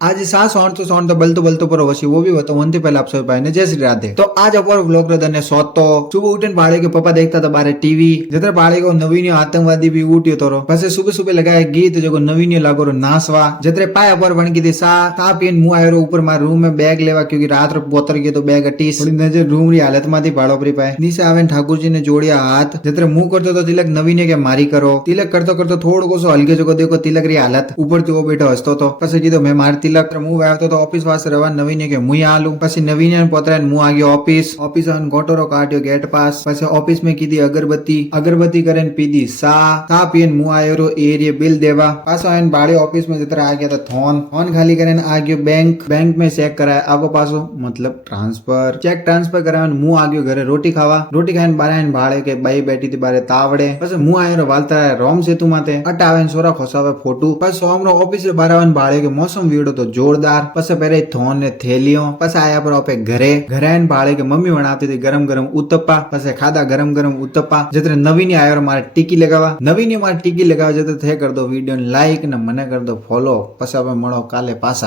आज सौंड तो बलतो पर वशी वो भी बताऊं उनसे पहले आप सभी भाई ने जय श्री राधे। तो आज अपर व्लॉग ने सोतो सुबह उठे बाड़े के पप्पा देखता था बारे टीवी जतरे बाड़े को नवीन आतंकवादी भी उठ्यो तो પછી सुबह सुबह लगाया गीत जो नवीन लागो नासवा जतरे पाया पर बन की सा पीन मुंह आयो ऊपर मार रूम में बैग लेवा क्योंकि रात रो पोतर गयो तो बैग अटीस थोड़ी नजर रूम री हालत में थी भाड़ो परी पाए नीचे आवे ठाकुर जी ने जोड़िया हाथ जतरे मुंह करतो तो तिलक नवीन के मारी करो तिलक करतो करतो थोड़ो को सो हल्के जो देखो तिलक री हालत ऊपर तो बैठो हसतो तो પછી કીધું મેં માર तिलक मुंह આવ્યો તો ઓફિસ વાસે રવા નવીને કે મુઈ આલું પછી નવીને પોતરાને મું આગયો ઓફિસ આન ગોટરો કાઢ્યો ગેટ પાસ પછી ઓફિસ में કીધી અગરબત્તી કરીને પીધી સા પીને મું આયો રો એરિયે બિલ દેવા પાછો આઈને બાળે ઓફિસ में જતરા આ ગયા તો ફોન ખાલી કરીને આગયો बैंक में चेक कराया આગો પાછો मतलब ट्रांसफर करावन मुं આગયો ઘરે રોટી ખાઈને બારે આઈને બાળે કે બાઈ બેઠી હતી બારે તાવડે પછી મું આયો રો વાલતા રોમ સેતુ માથે અટાવે ને સોરા ખોસાવે ફોટો પછી સોમરો ઓફિસે બાર આવીને બાળે કે મોસમ વીડો तो जोरदार पसे पहले थोन ने थेलियों पस आया पर आपे घरे आने बाड़े के मम्मी बनाती थी गरम गरम उत्तप्पा पसे खादा गरम गरम उत्तप्पा जतरे नवीन आया मारे टीकी लगावा जतरे थे कर दो वीडियो लाइक ने मने कर दो फॉलो पसे अब मळो काले पासा।